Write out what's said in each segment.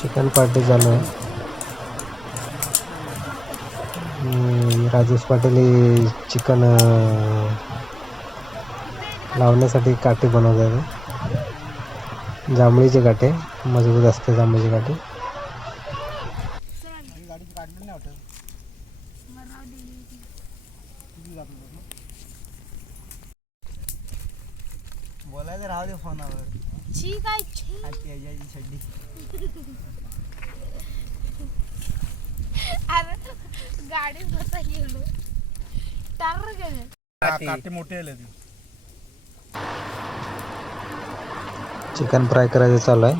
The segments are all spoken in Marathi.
चिकन पार्टी चालू आहे. राजेश पाटील हे चिकन लावण्यासाठी काठी बनवतात. जांभळीचे काठे मजबूत असते. जांभळीची काठी बोलायचं राहू दे फोनावर. ठीक आहे. अरे गाडी बसा गेलो टार गेले. काटे मोठे आले ते. चिकन फ्राय करायचं चालू आहे.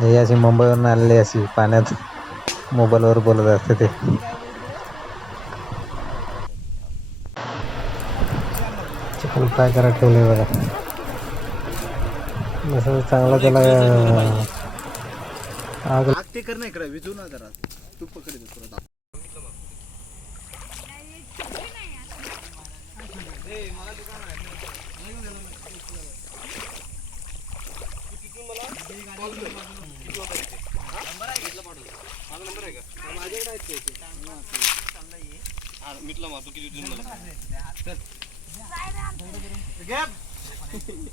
हे अशी मुंबईवरून आलेली अशी पाण्यात मोबाईलवर बोलत असते ते. चिकन फ्राय करा ठेवले बघा. असं चांगलं त्याला आग ते कर नाही इकडे विजू ना जरा. तू पकड परत.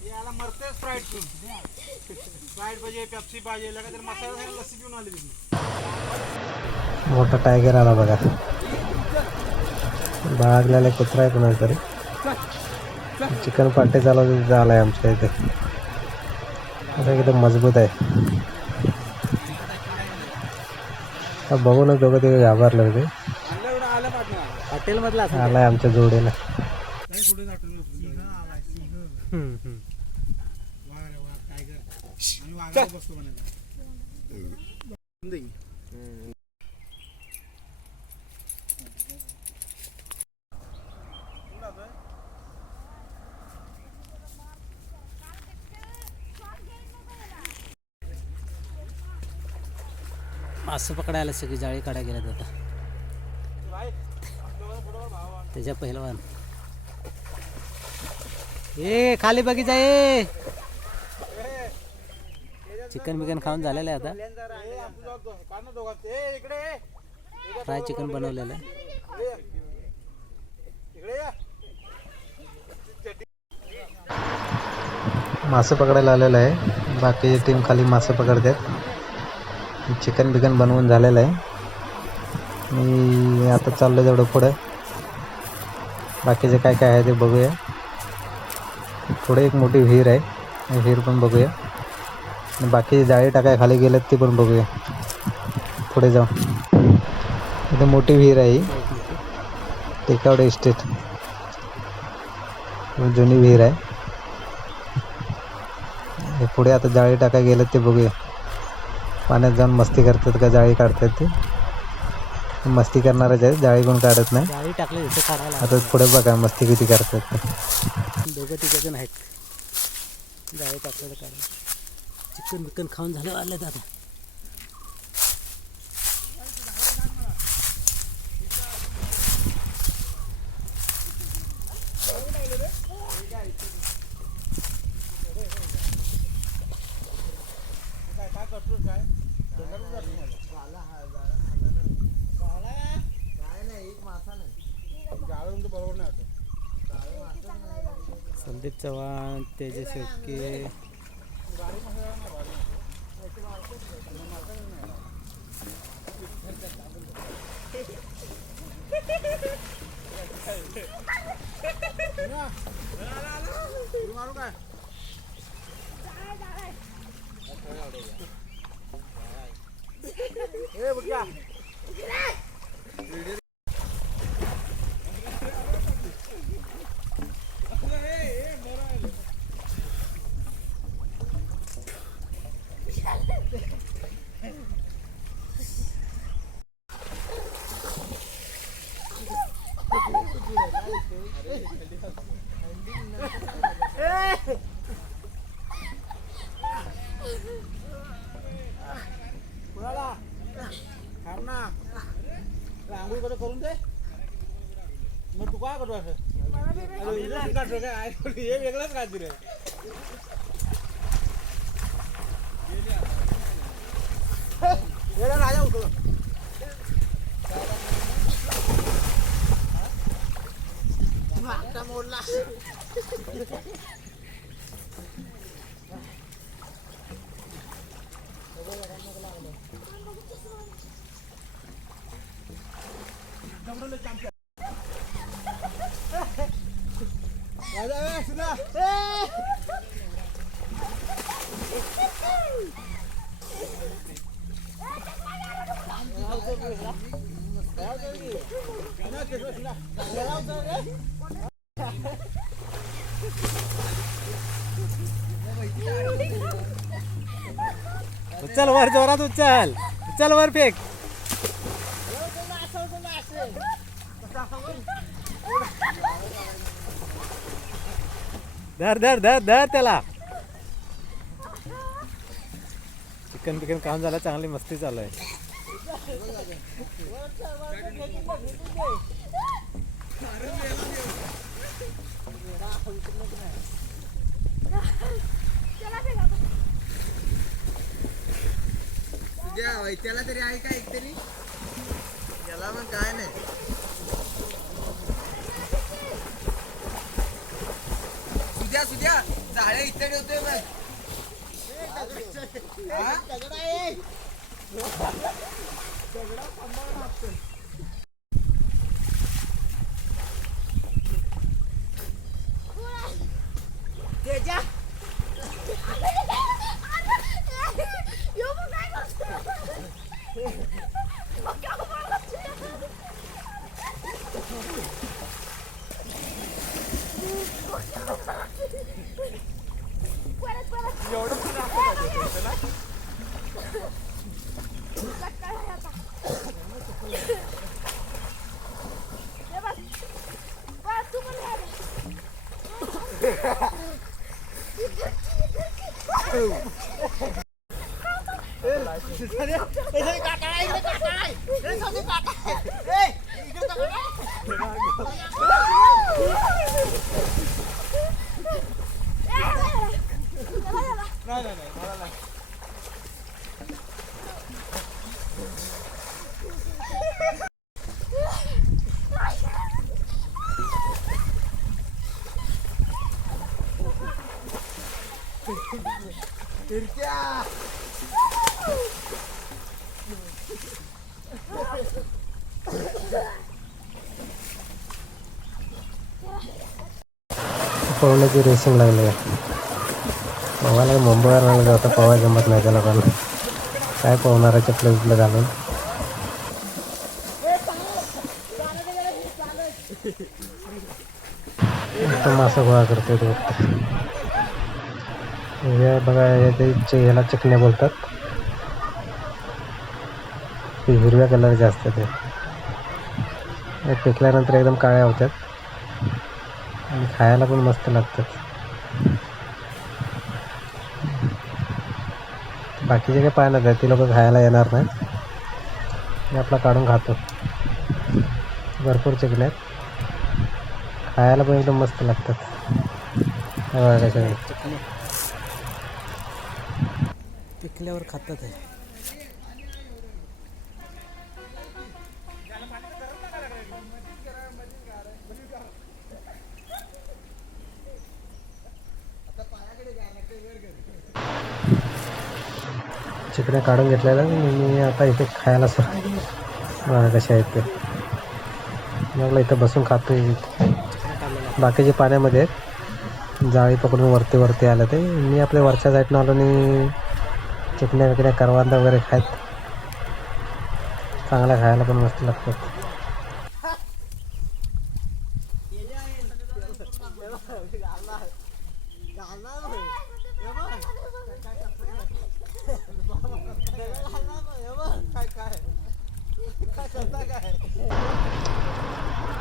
याला मरते स्प्राईट स्प्राईट पाहिजे, पेप्सी पाहिजे, लगेच मसाला लस्सी पिऊन आली. मोठा टायगर आला बघा. बाळगलेला कुत्रा आहे कोणाला तरी. चिकन पार्टी चालू झालाय आमच्या इथे. आता एकदम मजबूत आहे. बघूनच दोघं ते घाबरले होते. हॉटेल मधला आलाय आमच्या जोडीला. मासे पकडायला सगळी जाळी काढायला गेल्यात आता. त्याच्या पहिलवान ए खाली बघितलं ए. चिकन बिकन खाऊन झालेलं आहे आता. फ्राय चिकन बनवलेलं आहे. मासे पकडायला आलेलं आहे. बाकीची टीम खाली मासे पकडतात. चिकन बिकन बनवून झालेलं आहे. मी आता चाललो तेवढं पुढे. बाकीचे काय काय आहे ते बघूया. पुढे एक मोठी विहीर आहे. विहीर पण बघूया. आणि बाकी जाळी टाकाय खाली गेलेत ते पण बघूया पुढे जाऊन. इथे मोठी विहीर आहे. टेकावडे इस्टेट जुनी विहीर आहे. पुढे आता जाळी टाकाय गेलेत ते बघूया. पाण्यात जाऊन मस्ती करतात का जाळी काढतात ते. मस्ती करणारच आहे. जाळी कोण काढत नाही. जाळी टाकली तिथे काढायला. आता पुढे बघा मस्ती किती करतात ते. दोघं तिघं जण आहेत जाळी टाकलेलं काढायला. चिकन बिकन खाऊन झालं आलं आता. संदीप चव्हाण, तेजस शेटके, मारू काय आंघोळ कसं करून दे. मग तू काय करतो असं हे वेगळंच काय तरी. उचल वर जोरात उचल उचल वर फेक धर धर धर धर त्याला चिकन बिकन काम झालं चांगली मस्ती चालू आहे त्याला तरी आहे का एक तरी याला मग काय नाही सुद्या सुद्या जाळ्या इथे ठेवतोय बघ पोहण्याची रेसिंग लागली आहे पोहायला मुंबईवर लागलं आता पोहाय जमत नाही त्या लोकांना काय पोहणारा चपलं बिपलं घालून मासा गोळा करते तो हे बघा ह्याला चिकण्या बोलतात ते हिरव्या कलरचे असतात ते पिकल्यानंतर एकदम काळ्या होतात आणि खायला पण मस्त लागतात बाकीचे काही पाहणार नाही ती लोक खायला येणार नाही मी आपला काढून खातो भरपूर चिकण्या खायला पण एकदम मस्त लागतात कशा पिकल्यावर खातात आहे चिकण्या काढून घेतलेल्या मी आता इथे खायला सर कसे आहेत ते मला इथं बसून खातोय बाकीचे पाण्यामध्ये जाळी पकडून वरती वरती आलं ते मी आपल्या वरच्या साईडनं आलो आणि चिकण्या वगैरे करवंदा वगैरे खात चांगल्या खायला पण मस्त लागतात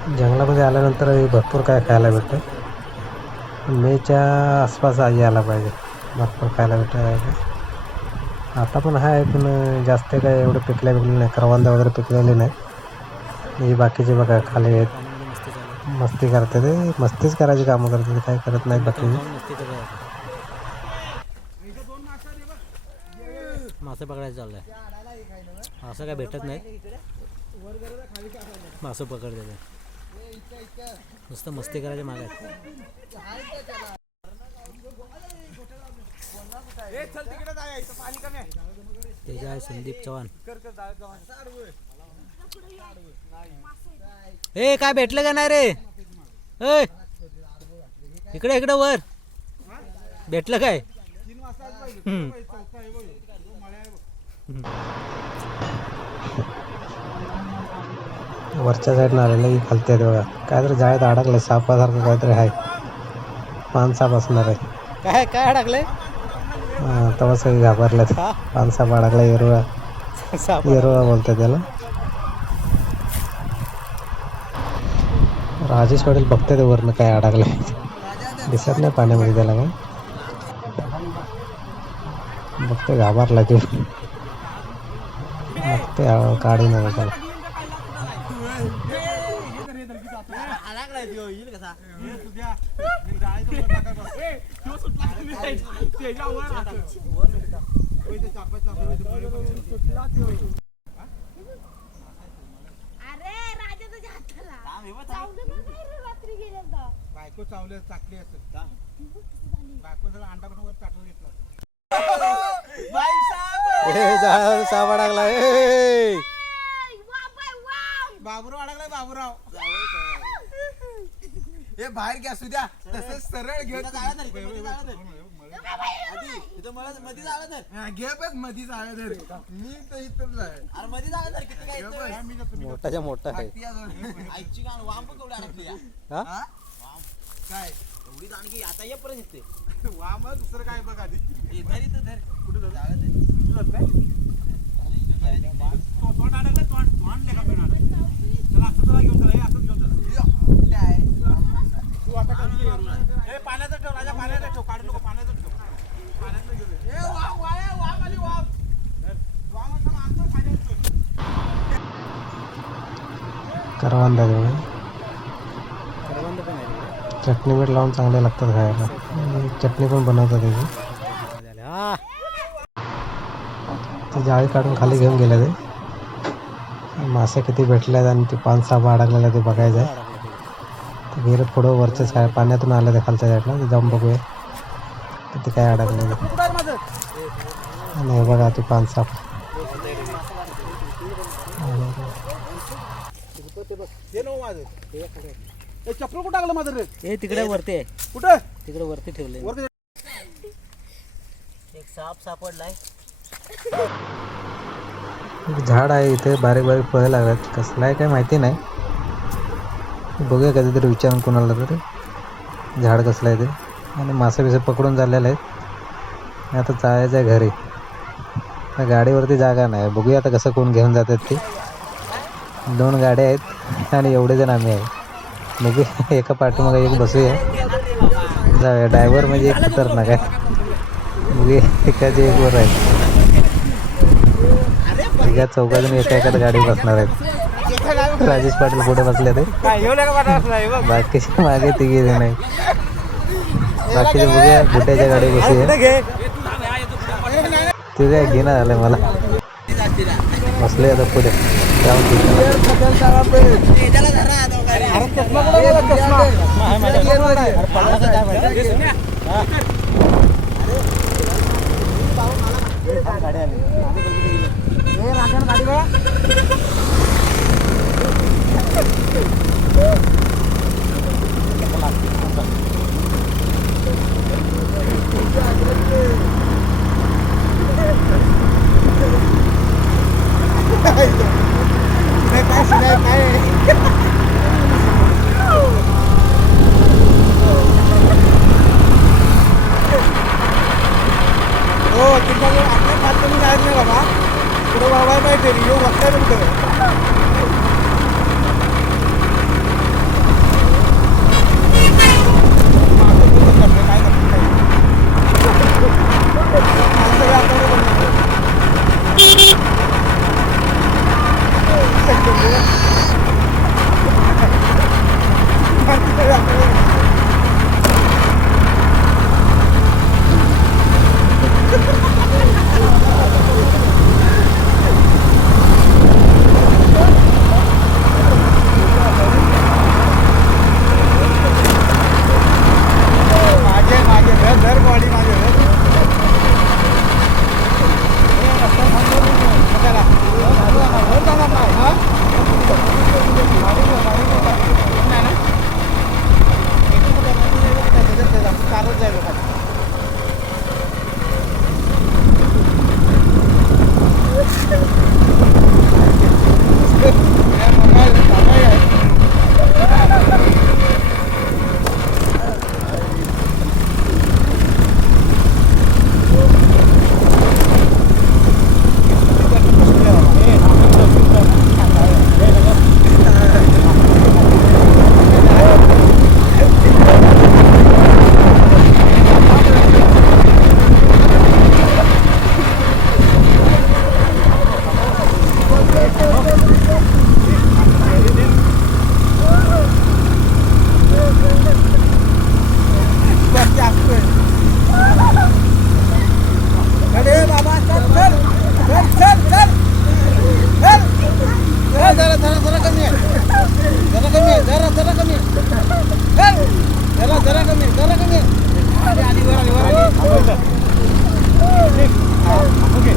जंगलामध्ये आल्यानंतर भरपूर काय खायला भेटतं मेच्या आसपास यायला पाहिजे भरपूर खायला भेटायला आता पण आहे पण जास्त काय एवढं पिकलेले नाही करवंदा वगैरे पिकलेले नाही हे बाकीचे बघा खाली आहेत मस्ती करते ते मस्तीच करायची कामं करते काय करत नाहीत बाकीचे मासे पकडायचं चाललंय असं काय भेटत नाही मासे पकडते नुसतं मस्ती करायचे मागे ते जे आहे संदीप चव्हाण ए काय भेटलं का नाही रे? ए इकडे इकडे वर भेटलं काय? 3 वाजता पाहिजे चौथा आहे बघ मळ्या आहे बघ. वरच्या साईडला आलेलं की खालती आहे बघा. काहीतरी जाळ्यात अडकलं सापासारखं काहीतरी आहे. पानसाप असणार आहे. काय काय अडकलंय? तेव्हा सगळे घाबरलेत. पानसाप अडकला येरुळा. येरुळा बोलतात त्याला. राजेश पाटील बघते ते वरनं काय अडकलंय. दिसत नाही पाण्यामध्ये त्याला काय. बघते घाबरला तो. बघते काढी नाही त्याला. अरे राजा तुझ्या हाताला चावलं पण नाही रे रात्री गेलेलं. बायको चावले चाकली असत बायको जरा अंडा वर चाटून घेतला साप अडकला. बाबूराव अडकलाय बाबूराव हे बाहेर घ्या सुद्या तसंच सरळ घे घे बस मधी जागा धर मी तर इथंच आहे मोठाच्या मोठा आहे. हा? काय एवढी जाणकी आता ये परत येते. वा मग दुसरं काय बघ आधी कुठे तोंड अडकलं तोंड लेखा पेन अडकलं चला असं तुला घेऊन चला असंच घेऊन चला तू आता कधी हे पाण्याचं ठेव राजा पाण्याचं ठेव काढू नको पाण्याचं ठेव पाण्याचं घेऊन ए वाव आली वाव वाव आमचं खाली करवंद आहे बघा. चटणी मीठ लावून चांगले लागतात खायला. चटणी पण बनवतात त्याची. ती जाळी काढून खाली घेऊन गेले ते. मासे किती भेटले आणि ते पानसाप अडकलेला ते बघायचं आहे. ते गेलं पुढं वरचंच काय पाण्यातून आलं ते खालच्या साईडला. ते जाऊन बघूया किती काय अडकलेलं. आणि हे बघा ते पानसाप. हे नो माझं हे चप्पल कुठं टाकलं माझं रे हे तिकडे वरती आहे. कुठं तिकडे वरती ठेवले. वरती एक साप सापडलाय. एक झाड आहे इथे. बारीक बारीक फळं लागतात. कसलं आहे काय माहिती नाही. बघूया कधीतरी विचारून कोणाला तरी झाड कसलं आहे ते. आणि मासे बिसे पकडून झालेले आहेत. आता जायचं आहे घरी. गाडीवरती जागा नाही. बघूया आता कसं कोण घेऊन जातात ते. 2 गाड्या आहेत आणि एवढे जण आम्ही आहे. बघूया एका पाठीमागे एक बसूया. जाऊया. ड्रायव्हर म्हणजे एक खतरनाक आहे. बघूया एकाचे एक वर आहे. या 4 जण एका गाडीवर बसणार आहेत. राजेश पाटील पुढे बसले ते. बाकीचे मागे तिघे जण आहे. बाकीचे बघूया बुट्याच्या गाडीवर बसूया. ते काय घेणं झालंय मला. बसले आता पुढे जाऊन हो तुमच्या आपल्या खात कमी जायचं नाही बाबा पुढं वावाय पाहिजे येऊ बघताय तुमचं माझे धर बॉडी माझे आली वर आली वर आली. ठीक. हा, ओके.